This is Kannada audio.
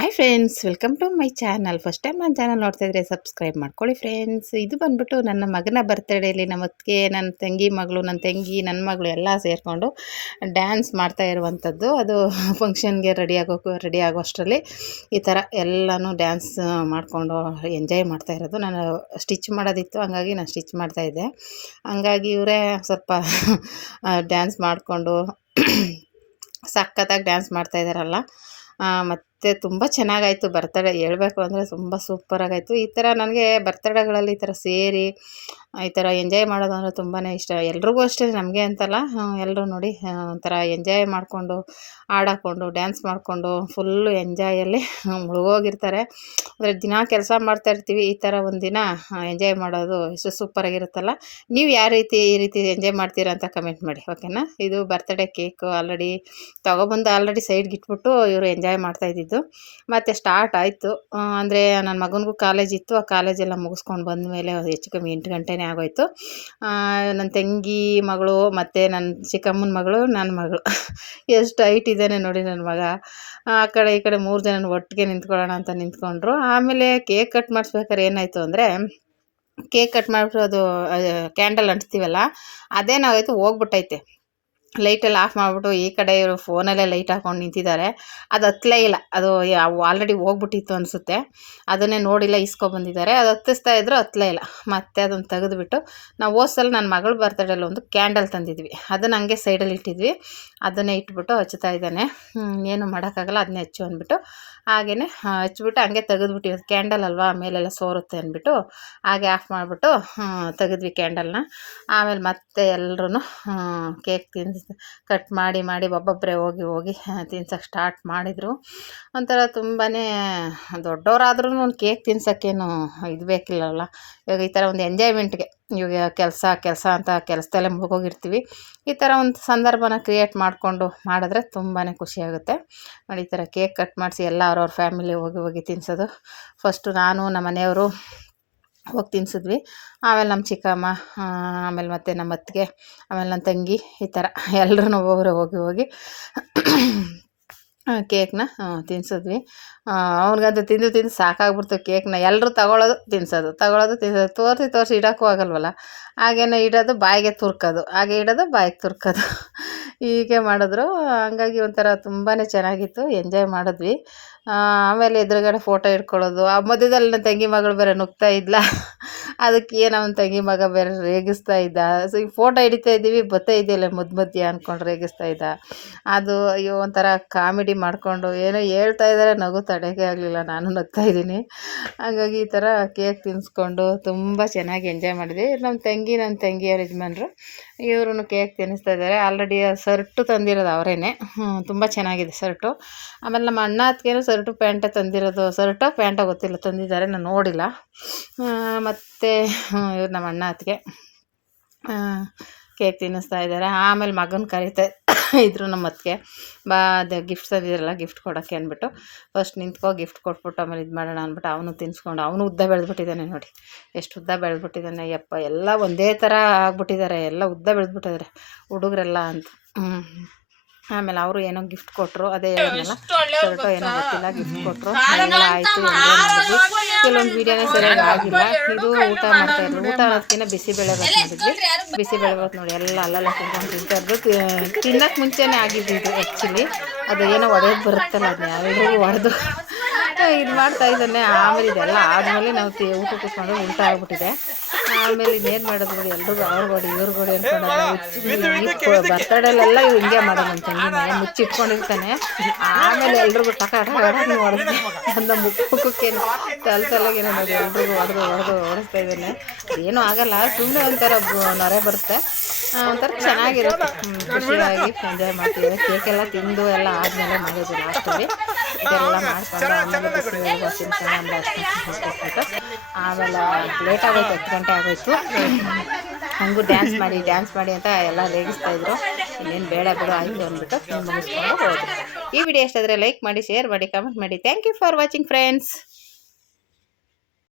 Hi friends, welcome to my channel. First time ನನ್ನ ಚಾನಲ್ ನೋಡ್ತಾ ಇದ್ರೆ ಸಬ್ಸ್ಕ್ರೈಬ್ ಮಾಡ್ಕೊಳ್ಳಿ ಫ್ರೆಂಡ್ಸ್. ಇದು ಬಂದ್ಬಿಟ್ಟು ನನ್ನ ಮಗನ ಬರ್ತ್ಡೇಲಿ ನಮ್ಮ ಅತ್ತಿಗೆ, ನನ್ನ ತಂಗಿ ಮಗಳು, ನನ್ನ ತಂಗಿ, ನನ್ನ ಮಗಳು ಎಲ್ಲ ಸೇರಿಕೊಂಡು ಡ್ಯಾನ್ಸ್ ಮಾಡ್ತಾ ಇರುವಂಥದ್ದು. ಅದು ಫಂಕ್ಷನ್ಗೆ ರೆಡಿ ಆಗೋಷ್ಟರಲ್ಲಿ ಈ ಥರ ಎಲ್ಲನೂ ಡ್ಯಾನ್ಸ್ ಮಾಡಿಕೊಂಡು ಎಂಜಾಯ್ ಮಾಡ್ತಾ ಇರೋದು. ನಾನು ಸ್ಟಿಚ್ ಮಾಡೋದಿತ್ತು, ಹಂಗಾಗಿ ನಾನು ಸ್ಟಿಚ್ ಮಾಡ್ತಾಯಿದ್ದೆ. ಹಂಗಾಗಿ ಇವರೇ ಸ್ವಲ್ಪ ಡ್ಯಾನ್ಸ್ ಮಾಡಿಕೊಂಡು ಸಖತ್ತಾಗಿ ಡ್ಯಾನ್ಸ್ ಮಾಡ್ತಾಯಿದ್ದಾರಲ್ಲ. ಮತ್ತು ತುಂಬ ಚೆನ್ನಾಗಾಯಿತು ಬರ್ತಡೇ. ಹೇಳ್ಬೇಕು ಅಂದರೆ ತುಂಬ ಸೂಪರಾಗಾಯಿತು. ಈ ಥರ ನನಗೆ ಬರ್ತಡೇಗಳಲ್ಲಿ ಈ ಥರ ಸೇರಿ ಈ ಥರ ಎಂಜಾಯ್ ಮಾಡೋದು ಅಂದರೆ ತುಂಬಾ ಇಷ್ಟ. ಎಲ್ರಿಗೂ ಅಷ್ಟೇ, ನಮಗೆ ಅಂತಲ್ಲ, ಎಲ್ಲರೂ ನೋಡಿ ಒಂಥರ ಎಂಜಾಯ್ ಮಾಡಿಕೊಂಡು ಹಾಡಾಕೊಂಡು ಡ್ಯಾನ್ಸ್ ಮಾಡಿಕೊಂಡು ಫುಲ್ಲು ಎಂಜಾಯಲ್ಲಿ ಮುಳುಗೋಗಿರ್ತಾರೆ. ಅಂದರೆ ದಿನ ಕೆಲಸ ಮಾಡ್ತಾಯಿರ್ತೀವಿ, ಈ ಥರ ಒಂದು ದಿನ ಎಂಜಾಯ್ ಮಾಡೋದು ಎಷ್ಟು ಸೂಪರಾಗಿರುತ್ತಲ್ಲ. ನೀವು ಯಾವ ರೀತಿ ಈ ರೀತಿ ಎಂಜಾಯ್ ಮಾಡ್ತೀರಾ ಅಂತ ಕಮೆಂಟ್ ಮಾಡಿ, ಓಕೆನಾ. ಇದು ಬರ್ತ್ಡೇ ಕೇಕು ಆಲ್ರೆಡಿ ತೊಗೊಬಂದು ಆಲ್ರೆಡಿ ಸೈಡ್ಗೆ ಇಟ್ಬಿಟ್ಟು ಇವರು ಎಂಜಾಯ್ ಮಾಡ್ತಾಯಿದ್ದಿದ್ದು. ಮತ್ತು ಸ್ಟಾರ್ಟ್ ಆಯಿತು. ಅಂದರೆ ನನ್ನ ಮಗನಿಗೂ ಕಾಲೇಜ್ ಇತ್ತು, ಆ ಕಾಲೇಜೆಲ್ಲ ಮುಗಿಸ್ಕೊಂಡು ಬಂದಮೇಲೆ ಹೆಚ್ಚು ಕಮ್ಮಿ 8 ಗಂಟೆನೇ ಆಗೋಯ್ತು. ನನ್ನ ತಂಗಿ ಮಗಳು ಮತ್ತು ನನ್ನ ಚಿಕ್ಕಮ್ಮನ ಮಗಳು, ನನ್ನ ಮಗಳು ಎಷ್ಟು ಹೈಟ್ ಇದ್ದಾನೆ ನೋಡಿ ನನ್ನ ಮಗ. ಆ ಕಡೆ ಈ ಕಡೆ 3 ಜನ ಒಟ್ಟಿಗೆ ನಿಂತ್ಕೊಳ್ಳೋಣ ಅಂತ ನಿಂತ್ಕೊಂಡ್ರು. ಆಮೇಲೆ ಕೇಕ್ ಕಟ್ ಮಾಡಿಸ್ಬೇಕಾದ್ರೆ ಏನಾಯಿತು ಅಂದರೆ, ಕೇಕ್ ಕಟ್ ಮಾಡಿಬಿಟ್ಟು ಅದು ಕ್ಯಾಂಡಲ್ ಅಂಟಿಸ್ತೀವಲ್ಲ, ಅದೇನಾಗೋಯ್ತು, ಹೋಗ್ಬಿಟ್ಟೈತೆ. ಲೈಟೆಲ್ಲ ಆಫ್ ಮಾಡಿಬಿಟ್ಟು ಈ ಕಡೆ ಇವರು ಫೋನಲ್ಲೇ ಲೈಟ್ ಹಾಕ್ಕೊಂಡು ನಿಂತಿದ್ದಾರೆ. ಅದು ಹತ್ತಲೇ ಇಲ್ಲ, ಅದು ಆಲ್ರೆಡಿ ಹೋಗ್ಬಿಟ್ಟಿತ್ತು ಅನಿಸುತ್ತೆ. ಅದನ್ನೇ ನೋಡಿಲ್ಲ, ಇಸ್ಕೊಬಂದಿದ್ದಾರೆ. ಅದು ಹತ್ತಿಸ್ತಾ ಇದ್ರು, ಹತ್ತಲೇ ಇಲ್ಲ. ಮತ್ತೆ ಅದನ್ನು ತೆಗೆದುಬಿಟ್ಟು ನಾವು ಹೋದ್ಸಲ ನನ್ನ ಮಗಳು ಬರ್ತಡೇಲಿ ಒಂದು ಕ್ಯಾಂಡಲ್ ತಂದಿದ್ವಿ, ಅದನ್ನು ಹಂಗೆ ಸೈಡಲ್ಲಿ ಇಟ್ಟಿದ್ವಿ. ಅದನ್ನೇ ಇಟ್ಬಿಟ್ಟು ಹಚ್ತಾ ಇದ್ದಾನೆ. ಏನು ಮಾಡೋಕ್ಕಾಗಲ್ಲ, ಅದನ್ನೇ ಹಚ್ಚು ಅಂದ್ಬಿಟ್ಟು ಹಾಗೆಯೇ ಹಚ್ಬಿಟ್ಟು ಹಂಗೆ ತೆಗೆದ್ಬಿಟ್ಟು, ಕ್ಯಾಂಡಲ್ ಅಲ್ವಾ ಮೇಲೆಲ್ಲ ಸೋರುತ್ತೆ ಅಂದ್ಬಿಟ್ಟು ಹಾಗೆ ಆಫ್ ಮಾಡಿಬಿಟ್ಟು ತೆಗೆದ್ವಿ ಕ್ಯಾಂಡಲ್ನ. ಆಮೇಲೆ ಮತ್ತೆ ಎಲ್ಲರೂ ಕೇಕ್ ಕಟ್ ಮಾಡಿ ಒಬ್ಬೊಬ್ಬರೇ ಹೋಗಿ ತಿನ್ಸೋಕ್ಕೆ ಸ್ಟಾರ್ಟ್ ಮಾಡಿದರು. ಒಂಥರ ತುಂಬಾ ದೊಡ್ಡವರಾದ್ರೂ ಒಂದು ಕೇಕ್ ತಿನ್ಸೋಕ್ಕೇನು ಇದು ಬೇಕಿಲ್ಲವಲ್ಲ. ಇವಾಗ ಈ ಥರ ಒಂದು ಎಂಜಾಯ್ಮೆಂಟ್ಗೆ, ಇವಾಗ ಕೆಲಸ ಅಂತ ಕೆಲಸದಲ್ಲೇ ಮುಳುಗೋಗಿರ್ತೀವಿ, ಈ ಥರ ಒಂದು ಸಂದರ್ಭನ ಕ್ರಿಯೇಟ್ ಮಾಡಿಕೊಂಡು ಮಾಡಿದ್ರೆ ತುಂಬಾ ಖುಷಿಯಾಗುತ್ತೆ ನೋಡಿ. ಈ ಥರ ಕೇಕ್ ಕಟ್ ಮಾಡಿಸಿ ಎಲ್ಲ ಅವ್ರವ್ರ ಫ್ಯಾಮಿಲಿ ಹೋಗಿ ತಿನ್ನಿಸೋದು. ಫಸ್ಟು ನಾನು, ನಮ್ಮ ಮನೆಯವರು ಹೋಗಿ ತಿನ್ನಿಸಿದ್ವಿ. ಆಮೇಲೆ ನಮ್ಮ ಚಿಕ್ಕಮ್ಮ, ಆಮೇಲೆ ಮತ್ತು ನಮ್ಮ ಅತ್ತಿಗೆ, ಆಮೇಲೆ ನನ್ನ ತಂಗಿ, ಈ ಥರ ಎಲ್ಲರೂ ಹೋಗಿ ಕೇಕ್ನ ತಿನ್ನಿಸಿದ್ವಿ. ಅವ್ರಿಗಂತೂ ತಿಂದು ಸಾಕಾಗ್ಬಿಡ್ತು ಕೇಕ್ನ. ಎಲ್ಲರೂ ತಗೊಳ್ಳೋದು ತಿನ್ನಿಸೋದು, ತೋರಿಸಿ ಇಡೋಕ್ಕೂ ಆಗಲ್ವಲ್ಲ. ಹಾಗೇನೆ ಇಡೋದು, ಬಾಯಿಗೆ ತುರ್ಕೋದು, ಹಾಗೆ ಇಡೋದು, ಬಾಯಿಗೆ ತುರ್ಕೋದು, ಹೀಗೆ ಮಾಡಿದ್ರು. ಹಂಗಾಗಿ ಒಂಥರ ತುಂಬಾ ಚೆನ್ನಾಗಿತ್ತು, ಎಂಜಾಯ್ ಮಾಡಿದ್ವಿ. ಆಮೇಲೆ ಎದುರುಗಡೆ ಫೋಟೋ ಇಟ್ಕೊಳ್ಳೋದು. ಆ ಮಧ್ಯದಲ್ಲಿ ನನ್ನ ತಂಗಿ ಮಗಳು ಬೇರೆ ನುಗ್ತಾ ಇದ್ಲ, ಅದಕ್ಕೆ ಏನು ಅವನ ತಂಗಿ ಮಗ ಬೇರೆ ರೇಗಿಸ್ತಾ ಇದ್ದ. ಸೊ ಈಗ ಫೋಟೋ ಹಿಡಿತಾ ಇದ್ದೀವಿ, ಬತ್ತಾ ಇದೆಯಲ್ಲ ಮಧ್ಯೆ ಅಂದ್ಕೊಂಡು ರೇಗಿಸ್ತಾ ಇದ್ದ. ಅದು ಅಯ್ಯೋ ಒಂಥರ ಕಾಮಿಡಿ ಮಾಡಿಕೊಂಡು ಏನೋ ಹೇಳ್ತಾ ಇದ್ದಾರೆ, ನಗು ತಡೆಯೋಕ್ಕೆ ಆಗಲಿಲ್ಲ, ನಾನು ನಗ್ತಾ ಇದ್ದೀನಿ. ಹಾಗಾಗಿ ಈ ಥರ ಕೇಕ್ ತಿನ್ನಿಸ್ಕೊಂಡು ತುಂಬ ಚೆನ್ನಾಗಿ ಎಂಜಾಯ್ ಮಾಡಿದ್ವಿ. ನಮ್ಮ ತಂಗಿಯವ್ರ ಯಜಮಾನ್ರು ಇವರು ಕೇಕ್ ತಿನ್ನಿಸ್ತಾ ಇದ್ದಾರೆ. ಆಲ್ರೆಡಿ ಶರ್ಟು ತಂದಿರೋದು ಅವರೇನೆ, ತುಂಬ ಚೆನ್ನಾಗಿದೆ ಶರ್ಟು. ಆಮೇಲೆ ನಮ್ಮ ಅಣ್ಣ ಅತ್ತಿಗೆನೂ ಶರ್ಟು ಪ್ಯಾಂಟ ತಂದಿರೋದು, ಶರ್ಟೋ ಪ್ಯಾಂಟೋ ಗೊತ್ತಿಲ್ಲ, ತಂದಿದ್ದಾರೆ, ನಾನು ನೋಡಿಲ್ಲ. ಮತ್ತು ಇವ್ರು ನಮ್ಮ ಅಣ್ಣ ಅತ್ತಿಗೆ ಕೇಕ್ ತಿನ್ನಿಸ್ತಾ ಇದ್ದಾರೆ. ಆಮೇಲೆ ಮಗನ ಕರೀತಾ ಇದ್ರು ನಮ್ಮ ಅತ್ತಿಗೆ, ಬಾ ಅದು ಗಿಫ್ಟ್ ತಂದಿದ್ರಲ್ಲ ಗಿಫ್ಟ್ ಕೊಡೋಕ್ಕೆ ಅಂದ್ಬಿಟ್ಟು. ಫಸ್ಟ್ ನಿಂತ್ಕೋ, ಗಿಫ್ಟ್ ಕೊಟ್ಬಿಟ್ಟು ಆಮೇಲೆ ಇದು ಮಾಡೋಣ ಅಂದ್ಬಿಟ್ಟು ಅವನು ತಿನ್ನಿಸ್ಕೊಂಡು, ಅವನು ಉದ್ದ ಬೆಳೆದ್ಬಿಟ್ಟಿದ್ದಾನೆ ನೋಡಿ, ಎಷ್ಟು ಉದ್ದ ಬೆಳೆದ್ಬಿಟ್ಟಿದ್ದಾನೆ ಯಪ್ಪ. ಎಲ್ಲ ಒಂದೇ ಥರ ಆಗ್ಬಿಟ್ಟಿದ್ದಾರೆ, ಎಲ್ಲ ಉದ್ದ ಬೆಳೆದ್ಬಿಟ್ಟಿದ್ದಾರೆ ಹುಡುಗರೆಲ್ಲ ಅಂತ. ಆಮೇಲೆ ಅವರು ಏನೋ ಗಿಫ್ಟ್ ಕೊಟ್ಟರು, ಅದೇ ಹೇಳಿದ್ನಲ್ಲ ಶರ್ಟೋ ಏನೋ ಗೊತ್ತಿಲ್ಲ, ಗಿಫ್ಟ್ ಕೊಟ್ಟರು. ಎಲ್ಲ ಆಯಿತು, ಎಂಜಾಯ್ ಮಾಡಿದ್ವಿ. ಕೆಲವೊಂದು ವೀಡಿಯೋನೇ ಸರಿಯಾಗಿ ಆಗಿಲ್ಲ. ಇದು ಊಟ ಮಾಡ್ತಾಯಿದ್ರು, ಊಟ ಅನ್ನೋದಕ್ಕಿಂತ ಬಿಸಿಬೇಳೆಭಾತ್ ಮಾಡಿದ್ವಿ. ಬಿಸಿಬೇಳೆಭಾತ್ ನೋಡಿ ಎಲ್ಲ ಅಲ್ಲೆಲ್ಲ ತಿನ್ಕೊಂಡು ತಿಂತಾಯಿದ್ರು. ತಿನ್ನೋಕ್ಕೆ ಮುಂಚೆನೇ ಆಗಿದ್ದು ಇದು ಆ್ಯಕ್ಚುಲಿ. ಅದು ಏನೋ ಒಡೆಯೋದು ಬರುತ್ತಲ್ಲ, ಅದನ್ನ ಎಲ್ಲರಿಗೂ ಹೊಡೆದು ಇದು ಮಾಡ್ತಾಯಿದ್ದಾನೆ. ಆಮೇಲೆ ಇದೆಲ್ಲ ಆದಮೇಲೆ ನಾವು ಊಟ ಕೂತ್ಕೊಂಡು ಉಲ್ಟಾ ಆಗಿಬಿಟ್ಟಿದೆ. ಆಮೇಲೆ ಇನ್ನೇನು ಮಾಡೋದು ನೋಡಿ, ಎಲ್ರಿಗೂ ಅವ್ರಿಗೋಡಿ ಇವ್ರಿಗೋಡಿ ಅಂದ್ಕೊಂಡು ಬರ್ತಡೇಲೆಲ್ಲ ಇವು ಹಿಂಗೆ ಮಾಡೋದು. ನನ್ನ ತಂಗಿ ಮನೆ ಮುಚ್ಚಿಟ್ಕೊಂಡಿರ್ತಾನೆ. ಆಮೇಲೆ ಎಲ್ರಿಗೂ ಟಕ ಹೊಡೆದು ಅಂದ ಮುಖಕ್ಕೇನು ತಲೆಗೇನೋ ನೋಡಿ, ಎಲ್ರಿಗೂ ಹೊಡೆಸ್ತಾ ಇದ್ದಾನೆ. ಏನೂ ಆಗಲ್ಲ, ಸುಮ್ಮನೆ ಒಂಥರ ನೊರೆ ಬರುತ್ತೆ, ಒಂಥರ ಚೆನ್ನಾಗಿರುತ್ತೆ, ಖುಷಿಯಾಗಿ ಎಂಜಾಯ್ ಮಾಡ್ತಿದ್ದಾರೆ. ಕೇಕೆಲ್ಲ ತಿಂದು ಎಲ್ಲ ಆದಮೇಲೆ ಮಾಡಿದ್ವಿ ಲಾಸ್ಟಲ್ಲಿ. ಇದೆಲ್ಲ ಮಾಡ್ಕೊಂಡು ಆಮೇಲೆ ತಿನ್ಕೊಂಡು ಆಮೇಲೆ ಅಷ್ಟು ಆಮೇಲೆ ಲೇಟ್ ಆಗೋಯ್ತು, 10 ಗಂಟೆ ಆಗೋಯ್ತು. ಹಂಗೂ ಡ್ಯಾನ್ಸ್ ಮಾಡಿ ಅಂತ ಎಲ್ಲ ರೇಗಿಸ್ತಾಯಿದ್ರು. ಇನ್ನೇನು ಬೇಡ ಬಿಡು ಆಯಿತು ಅಂದ್ಬಿಟ್ಟು ಮುಗಿಸ್ಕೊಂಡು ಹೋದ್ರು. ಈ ವಿಡಿಯೋ ಎಷ್ಟಾದರೆ ಲೈಕ್ ಮಾಡಿ, ಶೇರ್ ಮಾಡಿ, ಕಮೆಂಟ್ ಮಾಡಿ. Thank you for watching friends.